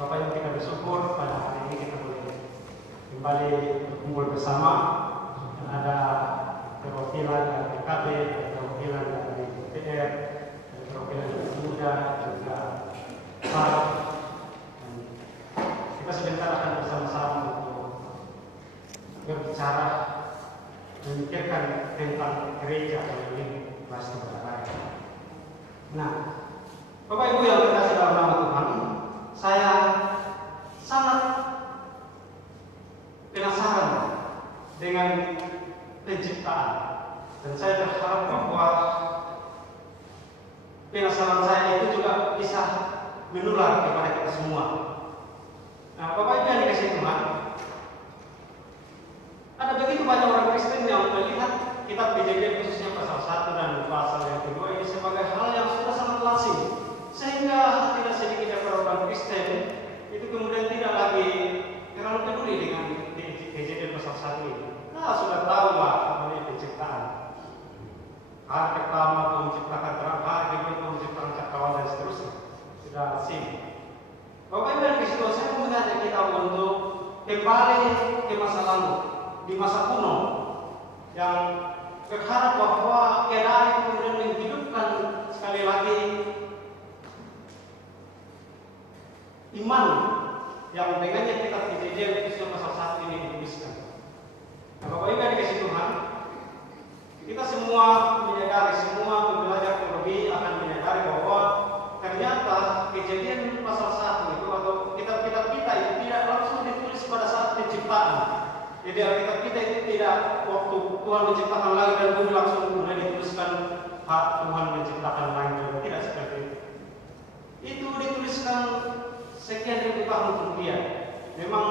Bapak Ibu, kita bersyukur pada hari ini kita boleh kembali berkumpul bersama. Dan ada perwakilan dari PKB, perwakilan dari DPR, perwakilan dari muda, juga PAR. Kita sebentar akan bersama-sama untuk berbicara, memikirkan tentang gereja yang ini masih berada. Nah, Bapak Ibu yang terkasih dalam nama Tuhan, saya sangat penasaran dengan penciptaan, dan saya berharap bahwa penasaran saya itu juga bisa menular kepada kita semua. Nah, Bapak Ibu yang dikasihi Tuhan, ada begitu banyak orang Kristen yang melihat kitab Kejadian khususnya pasal 1 dan pasal yang kedua ini sebagai hal yang sudah sangat lazim, sehingga tidak sedikit dari orang Kristen itu kemudian tidak lagi terlalu peduli dengan Kejadian pasal 1 ini. Nah, sudah tahu lah mengenai penciptaan. Hari pertama Tuhan menciptakan terang, hari kedua Tuhan menciptakan cakrawala dan seterusnya. Sudah lazim. Bapak Ibu yang dikasihi Tuhan, saya mengajak kita untuk kembali ke masa lalu, di masa kuno, yang berharap bahwa keadaan itu kemudian menghidupkan sekali lagi iman yang dengannya kitab Kejadian khususnya pasal 1 ini dituliskan. Nah, Bapak Ibu yang dikasihi Tuhan, kita semua menyadari, semua belajar teologi akan menyadari bahwa ternyata Kejadian pasal 1 itu atau kitab-kitab kita itu tidak langsung ditulis pada saat penciptaan. Jadi Alkitab kita itu tidak waktu Tuhan menciptakan langit dan bumi langsung kemudian dituliskan Tuhan menciptakan langit dan bumi, tidak seperti itu. Itu dituliskan sekian ribu tahun kemudian. Memang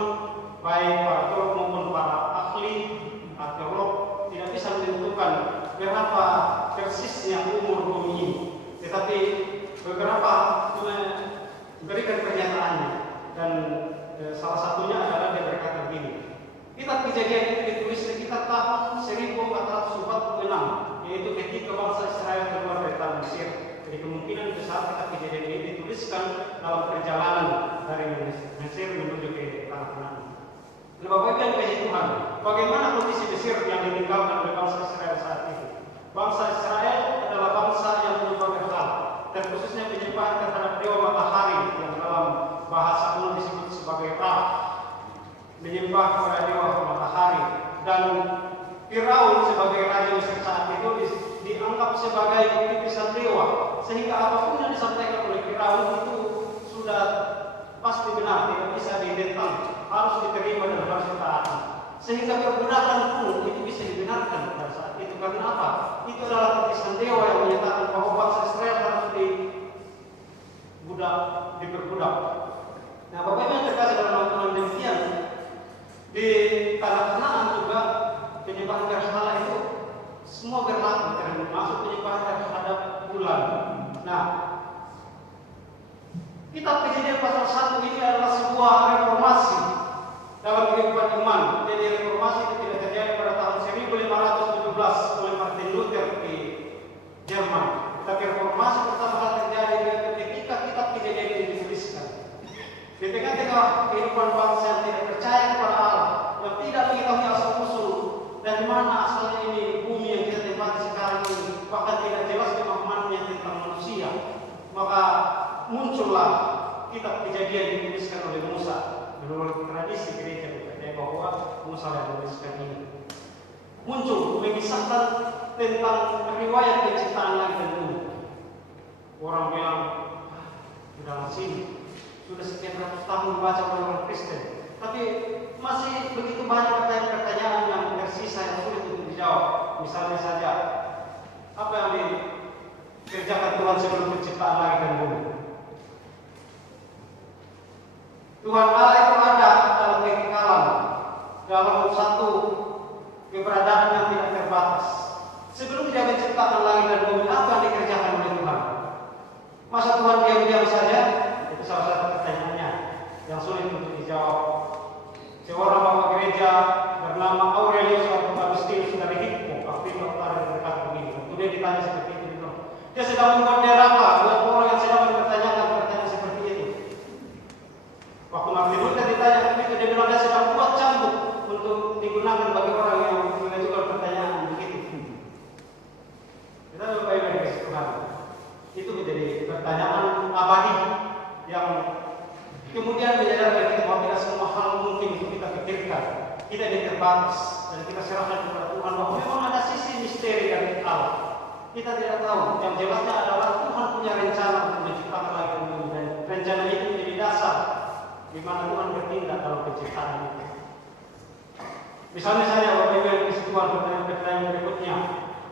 baik para teolog maupun para ahli arkeolog tidak bisa menentukan berapa persisnya umur bumi ini, tetapi beberapa memberikan pernyataannya, dan salah satunya adalah dia berkata begini: kitab Kejadian itu ditulis sekitar tahun 1446, yaitu ketika bangsa Israel keluar dari tanah Mesir. Jadi kemungkinan besar kitab Kejadian ini dituliskan dalam perjalanan dari Mesir menuju ke tanah Kanaan. Nah, Bapak Ibu yang dikasihi Tuhan, bagaimana kondisi Mesir yang ditinggalkan oleh bangsa Israel saat itu? Bangsa Israel adalah bangsa yang menyembah berhala, dan khususnya menyembah terhadap dewa matahari yang dalam bahasa kuno disebut sebagai Ra, menyembah kepada dewa matahari. Dan Firaun sebagai raja Mesir saat itu dianggap sebagai titisan dewa, sehingga apapun yang disampaikan oleh Firaun itu sudah pasti benar, tidak bisa ditentang, harus diterima dan harus ditaati. Sehingga perbudakan pun itu bisa dibenarkan pada saat itu. Karena apa? Itu adalah titisan dewa yang menyatakan bahwa bangsa Israel harus diperbudak. Nah, Bapak Ibu yang terkasih dalam Tuhan, demikian di tanah Kanaan juga penyembahan berhala itu semua berlaku, termasuk penyembahan terhadap bulan. Nah, kitab Kejadian pasal 1 ini adalah sebuah reformasi dalam kehidupan iman. Jadi reformasi itu tidak terjadi pada tahun 1517 oleh Martin Luther di Jerman, tetapi reformasi pertama kali terjadi ketika kitab Kejadian ini dituliskan. Di tengah-tengah kehidupan bangsa yang tidak percaya kepada Allah, yang tidak mengetahui asal-usul dari mana asalnya ini bumi yang kita tempati sekarang ini, bahkan tidak jelas pemahamannya tentang manusia, maka muncullah kitab Kejadian dituliskan oleh Musa. Menurut tradisi gereja percaya bahwa Musa yang menuliskan ini. Muncul mengisahkan tentang riwayat penciptaan langit dan bumi. Orang bilang, sudah lazim, sudah sekian ratus tahun dibaca oleh orang Kristen, tapi masih begitu banyak pertanyaan-pertanyaan yang tersisa yang sulit untuk dijawab. Misalnya saja, apa yang dikerjakan Tuhan sebelum penciptaan langit dan bumi? Tuhan Allah itu ada dalam kekekalan, dalam satu keberadaan yang tidak terbatas. Sebelum dia menciptakan langit dan bumi, apa yang dikerjakan oleh Tuhan? Masa Tuhan diam-diam saja? Itu salah satu pertanyaannya yang sulit untuk dijawab. Seorang bapak gereja bernama Aurelius Augustinus dari Hippo, waktu itu ada berkata begini. Waktu dia ditanya seperti itu, dia sedang membuat neraka buat orang yang sedang mempertanyakan pertanyaan seperti itu. Itu menjadi pertanyaan abadi yang kemudian menjadikan kita bahwa tidak semua hal mungkin untuk kita pikirkan. Kita terbatas dan kita serahkan kepada Tuhan bahwa memang ada sisi misteri dari Allah. Kita tidak tahu. Yang jelasnya adalah Tuhan punya rencana untuk menciptakan langit dan bumi, dan rencana itu menjadi dasar di mana Tuhan bertindak dalam penciptaan itu. Misalnya saja Bapak Ibu yang kasih Tuhan, pertanyaan berikutnya,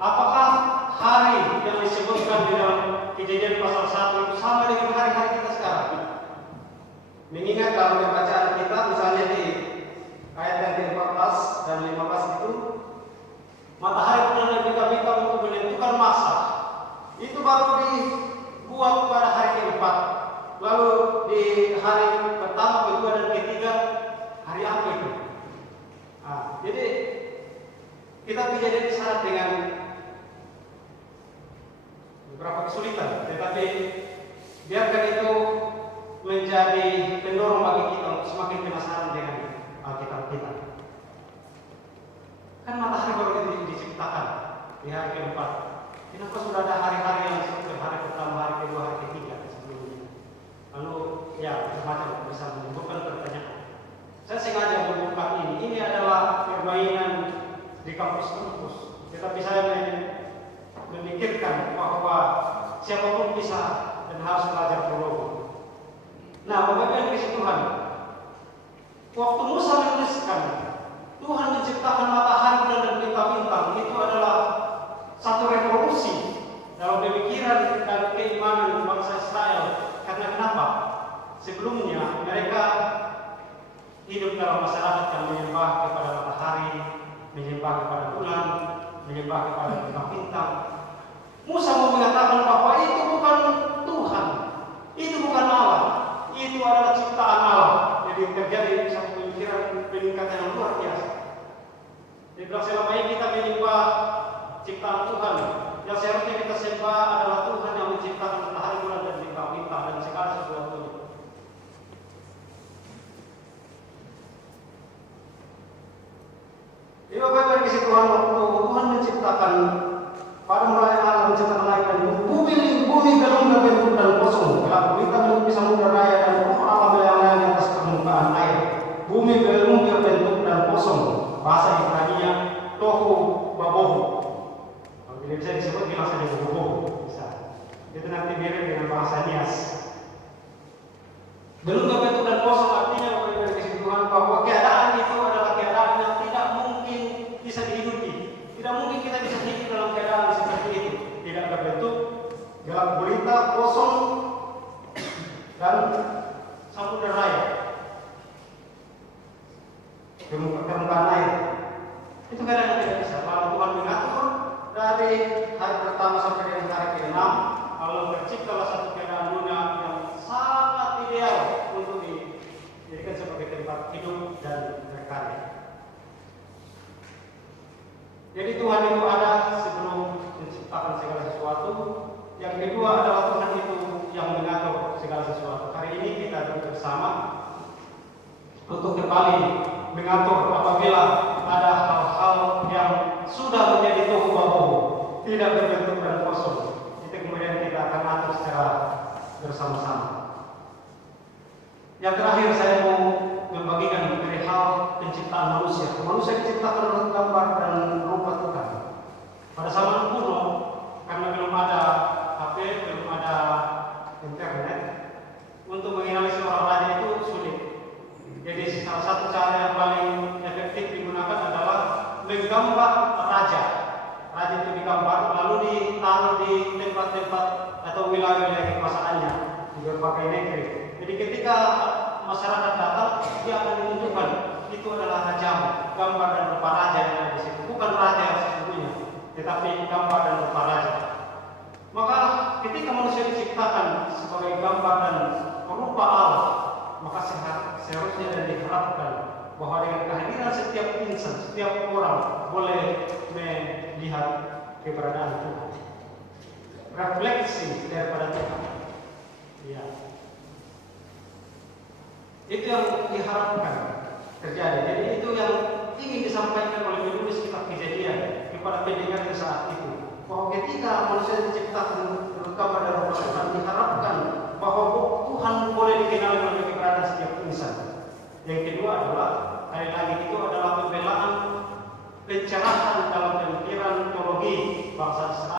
apakah hari yang disebutkan di dalam Kejadian pasal 1 itu sama dengan hari-hari kita sekarang? Mengingat dalam bacaan kita misalnya di ayat yang ke-14 dan 15 itu, matahari, bulan dan bintang-bintang untuk menentukan masa itu baru dibuat pada hari keempat. Lalu di hari pertama, kedua dan ketiga, hari apa itu? Jadi kita tidak jadi syarat dengan beberapa kesulitan, tetapi biarkan itu menjadi pendorong bagi kita untuk semakin penasaran dengan Alkitab kita. Kan matahari baru diciptakan di hari keempat. Kenapa sudah ada hari-hari yang seperti hari pertama, hari kedua, hari ketiga sebelumnya? Lalu ya macam-macam bisa menimbulkan pertanyaan. Saya sengaja membuka ini. Ini adalah permainan di kampus-kampus. Tetapi saya memikirkan bahwa siapapun bisa dan harus belajar teologi. Nah, Bapak yang dikasihi Tuhan, waktu Musa menuliskan Tuhan menciptakan matahari, bulan dan bintang-bintang, itu adalah satu revolusi dalam pemikiran dan keimanan bangsa Israel. Karena kenapa? Sebelumnya mereka hidup dalam masyarakat yang menyembah kepada matahari, menyembah kepada bulan, menyembah kepada bintang-bintang. Musa mau mengatakan bahwa itu bukan Tuhan, itu bukan Allah, itu adalah ciptaan Allah. Jadi terjadi satu pemikiran peningkatan yang luar biasa. Jadi selama ini kita menyembah ciptaan Tuhan, yang seharusnya kita sembah adalah Tuhan yang menciptakan matahari, bulan dan bintang-bintang dan segala sesuatunya. Jadi Bapak Ibu di Tuhan, waktu Tuhan menciptakan pada mulanya Allah menciptakan langit dan bumi belum berbentuk dan kosong. Gelap gulita belum bisa raya dan roh Allah melayang di atas permukaan air. Bumi belum berbentuk dan kosong. Bahasa Ibrani-nya tohu babohu. Kalau tidak bisa disebut bilang saja babohu. Bisa. Itu nanti mirip dengan bahasa Nias. Belum berbentuk dan kosong artinya Bapak Ibu di Tuhan bahwa keadaan itu adalah keadaan yang tidak mungkin bisa dihidupi. Tidak mungkin kita bisa hidup dalam keadaan seperti itu. Tidak berbentuk, gelap gulita, kosong, dan samudera raya. Permukaan air. Itu keadaan yang tidak bisa. Lalu Tuhan mengatur dari hari pertama sampai dengan hari ke-6, lalu terciptalah satu keadaan dunia yang sangat ideal untuk dijadikan sebagai tempat hidup dan berkarya. Jadi Tuhan itu ada sebelum menciptakan segala sesuatu. Yang kedua adalah Tuhan itu yang mengatur segala sesuatu. Hari ini kita duduk bersama untuk kembali mengatur apabila ada hal-hal yang sudah menjadi tohu babohu, tidak berbentuk dan kosong. Itu kemudian kita akan atur secara bersama-sama. Yang terakhir saya mau membagikan perihal penciptaan manusia. Manusia diciptakan menurut gambar dan rupa Tuhan. Pada zaman kuno, karena belum ada HP, belum ada internet, untuk mengenali seorang raja itu sulit. Jadi salah satu cara yang paling efektif digunakan adalah menggambar raja. Raja itu digambar lalu ditaruh di tempat-tempat atau wilayah-wilayah kekuasaannya di berbagai negeri. Jadi ketika masyarakat datang, dia akan menunjukkan itu adalah rajamu, gambar dan rupa raja yang ada di situ. Bukan raja sesungguhnya, tetapi gambar dan rupa raja. Maka ketika manusia diciptakan sebagai gambar dan rupa Allah, maka seharusnya dan diharapkan bahwa dengan kehadiran setiap insan, setiap orang boleh melihat keberadaan Tuhan, refleksi daripada Tuhan. Ya. Itu yang diharapkan terjadi. Jadi itu yang ingin disampaikan oleh penulis kitab Kejadian kepada pendengar di saat itu. Bahwa ketika manusia diciptakan menurut gambar dan rupa Yang kedua adalah sekali lagi itu adalah pembelaan pencerahan dalam pemikiran teologi bangsa Israel.